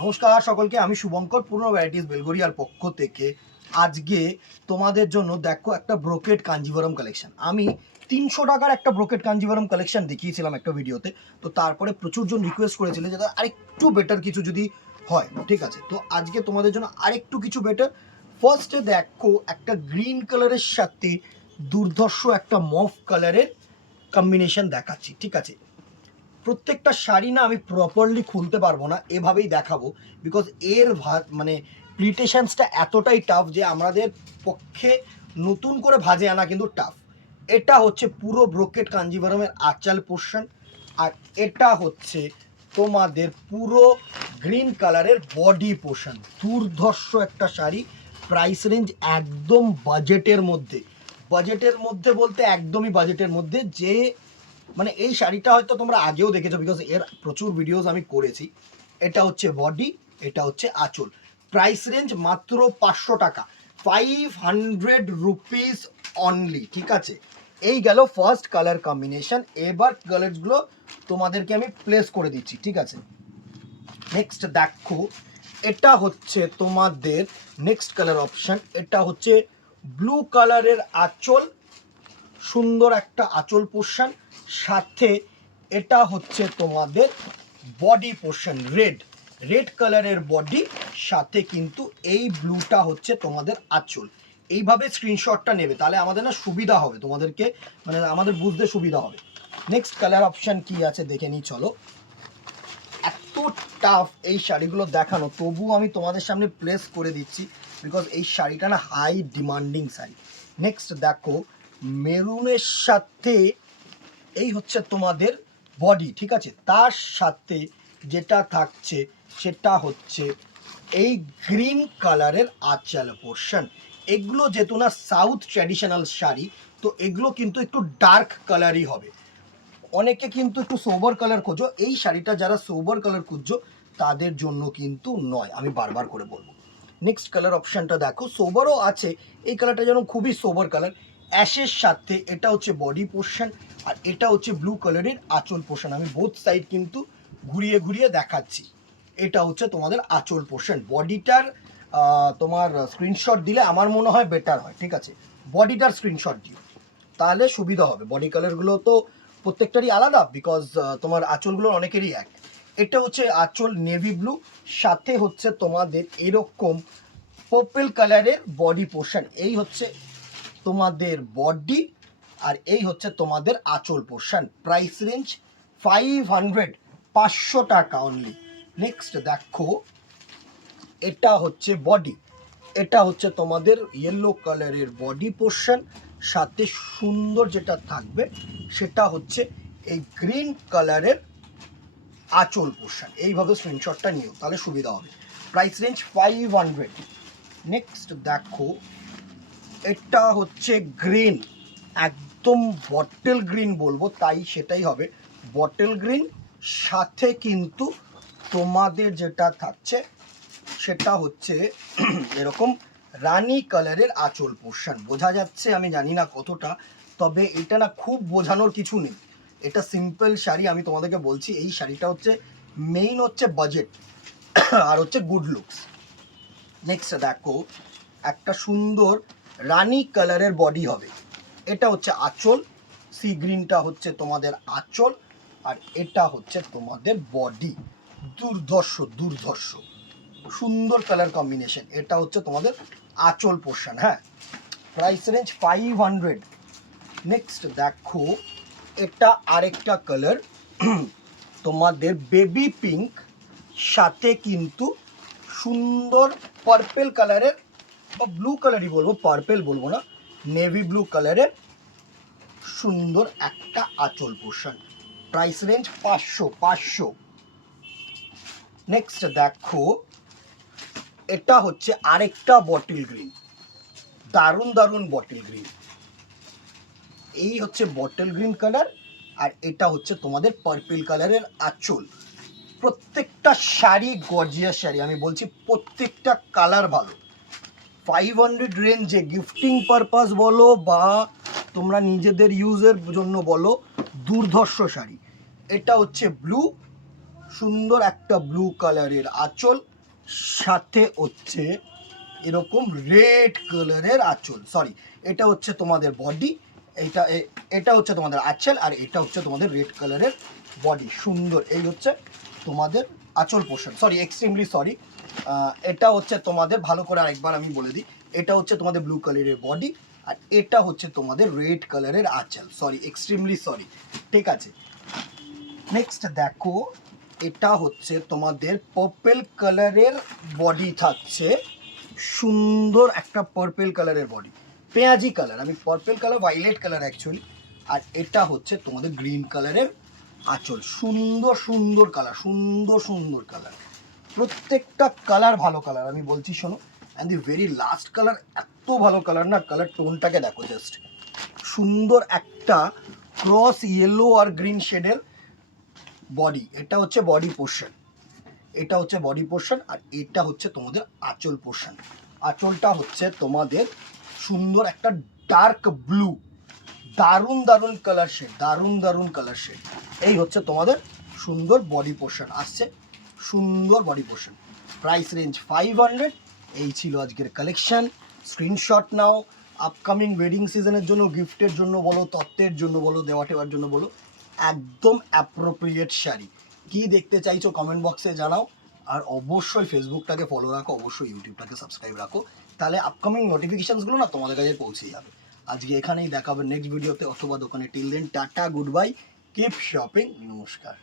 নমস্কার সকলকে, আমি শুভঙ্কর পূর্ণ ভ্যারাইটিস বেলগড়িয়ার পক্ষ থেকে। আজকে তোমাদের জন্য দেখো একটা ব্রোকেড কাঞ্জিভরম কালেকশন। আমি 300 টাকার একটা ব্রোকেড কাঞ্জিভরম কালেকশন দেখিয়েছিলাম একটা ভিডিওতে। তো তারপরে প্রচুর জন রিকোয়েস্ট করেছিল যে আরেকটু বেটার কিছু যদি হয়, ঠিক আছে। তো আজকে তোমাদের জন্য আরেকটু কিছু বেটার। ফার্স্টে দেখো একটা গ্রিন কালারের সাথে দুর্ধর্ষ একটা মফ কালারের কম্বিনেশন দেখাচ্ছি, ঠিক আছে। প্রত্যেকটা শাড়ি না আমি প্রপারলি খুলতে পারবো না, এভাবেই দেখাবো, বিকজ এর মানে প্লিটেশনসটা এতটাই টাফ যে আমাদের পক্ষে নতুন করে ভাজে আনা কিন্তু টাফ। এটা হচ্ছে পুরো ব্রোকেট কাঞ্জিভারমের আঁচাল পোর্শন, আর এটা হচ্ছে তোমাদের পুরো গ্রিন কালারের বডি পোর্শন। দুর্ধর্ষ একটা শাড়ি, প্রাইস রেঞ্জ একদম বাজেটের মধ্যে। বাজেটের মধ্যে বলতে একদমই বাজেটের মধ্যে, যে মানে এই শাড়িটা হয়তো তোমরা আগেও দেখেছো, বিকজ এর প্রচুর ভিডিওস আমি করেছি। এটা হচ্ছে বডি, এটা হচ্ছে আঁচল। প্রাইস রেঞ্জ মাত্র 500 টাকা, 500 রুপিস অনলি, ঠিক আছে। এই গেল ফার্স্ট কালার কম্বিনেশন। এবার কালারগুলো তোমাদেরকে আমি প্লেস করে দিচ্ছি, ঠিক আছে। নেক্সট দেখো, এটা হচ্ছে তোমাদের নেক্সট কালার অপশন। এটা হচ্ছে ব্লু কালারের আঁচল, সুন্দর একটা আঁচল পোর্শন, সাথে এটা হচ্ছে তোমাদের বডি পোর্শন, রেড কালারের বডি, সাথে কিন্তু এই ব্লুটা হচ্ছে তোমাদের আঁচল। এইভাবে স্ক্রিনশটটা নেবে, তাহলে আমাদের না সুবিধা হবে, তোমাদেরকে মানে আমাদের বুঝতে সুবিধা হবে। নেক্সট কালার অপশন কি আছে দেখে নিই, চলো। এত টাফ এই শাড়িগুলো দেখানো, তবু আমি তোমাদের সামনে প্লেস করে দিচ্ছি, বিকজ এই শাড়িটা না হাই ডিমান্ডিং শাড়ি। নেক্সট দেখো, মেরুনের সাথে এই হচ্ছে তোমাদের বডি, ঠিক আছে। তার সাথে যেটা থাকছে সেটা হচ্ছে এই গ্রিন কালারের আঁচল পোর্শন। এগুলো যেহেতু না সাউথ ট্র্যাডিশনাল শাড়ি, তো এগুলো কিন্তু একটু ডার্ক কালারই হবে। অনেকে কিন্তু একটু সোবার কালার খোঁজো, এই শাড়িটা যারা সোবার কালার খুঁজছো তাদের জন্য কিন্তু নয়, আমি বারবার করে বলবো। নেক্সট কালার অপশানটা দেখো, সোবারও আছে, এই কালারটা যেন খুবই সোবার কালার। অ্যাশের সাথে এটা হচ্ছে বডি পোর্শন, আর এটা হচ্ছে ব্লু কালারের আঁচল পোর্শন। আমি বোথ সাইড কিন্তু ঘুরিয়ে ঘুরিয়ে দেখাচ্ছি। এটা হচ্ছে তোমাদের আঁচল পোর্শন। বডিটার তোমার স্ক্রিনশট দিলে আমার মনে হয় বেটার হয়, ঠিক আছে। বডিটার স্ক্রিনশট দিও, তাহলে সুবিধা হবে। বডি কালারগুলো তো প্রত্যেকটারই আলাদা, বিকজ তোমার আঁচলগুলো অনেকেরই এক। এটা হচ্ছে আঁচল নেভি ব্লু, সাথে হচ্ছে তোমাদের এরকম পার্পল কালারের বডি পোর্শন। এই হচ্ছে তোমাদের বডি, আর এই হচ্ছে তোমাদের আঁচল পোর্শন। প্রাইস রেঞ্জ 500 টাকা অনলি। নেক্সট দেখো, এটা হচ্ছে বডি, এটা হচ্ছে তোমাদের ইয়েলো কালারের বডি পোর্শন, সাথে সুন্দর যেটা থাকবে সেটা হচ্ছে এই গ্রিন কালারের আঁচল পোর্শন। এইভাবে স্ক্রিনশটটা নিও, তাহলে সুবিধা হবে। Price range 500। নেক্সট দেখো, এটা হচ্ছে গ্রিন, একদম বটল গ্রিন বলবো, তাই সেটাই হবে বটল গ্রিন। সাথে কিন্তু তোমাদের যেটা থাকছে সেটা হচ্ছে এরকম রানি কালারের আঁচল পোর্শন। বোঝা যাচ্ছে আমি জানি না কতটা, তবে এটা না খুব বোঝানোর কিছু নেই, এটা সিম্পল শাড়ি। আমি তোমাদেরকে বলছি, এই শাড়িটা হচ্ছে মেইন হচ্ছে বাজেট আর হচ্ছে গুড লুকস। নেক্সট দেখো, একটা সুন্দর রানি কালারের বডি হবে, এটা হচ্ছে আঁচল, সি গ্রিনটা হচ্ছে তোমাদের আঁচল, আর এটা হচ্ছে তোমাদের বডি। দুর্ধর্ষ সুন্দর কালার কম্বিনেশন। এটা হচ্ছে তোমাদের আঁচল পোর্শন, হ্যাঁ। Price range 500। নেক্সট দেখো, এটা আরেকটা কালার তোমাদের বেবি পিঙ্ক, সাথে কিন্তু সুন্দর পার্পেল কালারের বা ব্লু কালারই বলবো, পার্পেল বলবো না, নেভি ব্লু কালারের সুন্দর একটা আঁচল পোর্শন। Price range 500। নেক্সট দেখো, এটা হচ্ছে আরেকটা বটল গ্রিন, দারুণ বটল গ্রিন। এই হচ্ছে বটল গ্রিন কালার, আর এটা হচ্ছে তোমাদের পার্পল কালারের আঁচল। প্রত্যেকটা শাড়ি গর্জিয়াস শাড়ি, আমি বলছি প্রত্যেকটা কালার ভালো। 500 রেঞ্জে গিফটিং পারপাস বলো বা তোমরা নিজেদের ইউজের জন্য বলো, দুর্ধর্ষ শাড়ি। এটা হচ্ছে ব্লু, সুন্দর একটা ব্লু কালারের আঁচল, সাথে হচ্ছে এরকম রেড কালারের আঁচল, সরি এটা হচ্ছে তোমাদের বডি, এটা হচ্ছে তোমাদের আঁচল, আর এটা হচ্ছে তোমাদের রেড কালারের বডি। সুন্দর, এই হচ্ছে তোমাদের আঁচল পোর্শন, সরি এক্সট্রিমলি সরি, এটা হচ্ছে তোমাদের, ভালো করে আরেকবার আমি বলে দিই, এটা হচ্ছে তোমাদের ব্লু কালারের বডি, আর এটা হচ্ছে তোমাদের রেড কালারের আঁচল, সরি এক্সট্রিমলি সরি। ঠিক আছে, নেক্সট দেখো, এটা হচ্ছে তোমাদের পার্পল কালারের বডি থাকছে, সুন্দর একটা পার্পল কালারের বডি, পেঁয়াজি কালার, আমি purple colour violet colour actually, আর এটা হচ্ছে তোমাদের গ্রিন কালারের আঁচল। সুন্দর সুন্দর কালার, সুন্দর সুন্দর কালার, প্রত্যেকটা কালার ভালো কালার, আমি বলছি শোনো। And the very last colour এত ভালো কালার না, কালার টোনটাকে দেখো জাস্ট, সুন্দর একটা ক্রস ইয়েলো আর গ্রিন শেডের বডি, এটা হচ্ছে বডি পোর্শন, এটা হচ্ছে বডি পোর্শন, আর এটা হচ্ছে তোমাদের আঁচল পোর্শন। আঁচলটা হচ্ছে তোমাদের সুন্দর একটা ডার্ক ব্লু, দারুণ দারুণ কালার শেড, দারুণ দারুণ কালার শেড। এই হচ্ছে তোমাদের সুন্দর বডি পোর্শন আসছে, সুন্দর বডি পোর্শন। Price range 500। এই ছিল আজকের কালেকশন। স্ক্রিনশট নাও, আপকামিং ওয়েডিং সিজনের জন্য, গিফটের জন্য বলো, তত্ত্বের জন্য বলো, দেওয়া টেওয়ার জন্য বলো, একদম অ্যাপ্রোপ্রিয়েট শাড়ি। কি দেখতে চাইছো কমেন্ট বক্সে জানাও, আর অবশ্যই ফেসবুকটাকে ফলো রাখো, অবশ্যই ইউটিউবটাকে সাবস্ক্রাইব রাখো, তাহলে আপকামিং নোটিফিকেশানসগুলো না তোমাদের কাছে পৌঁছে যাবে। আজকে এখানেই দেখাবে নেক্সট ভিডিওতে অথবা দোকানে। Till then tata, good bye, keep shopping, নমস্কার।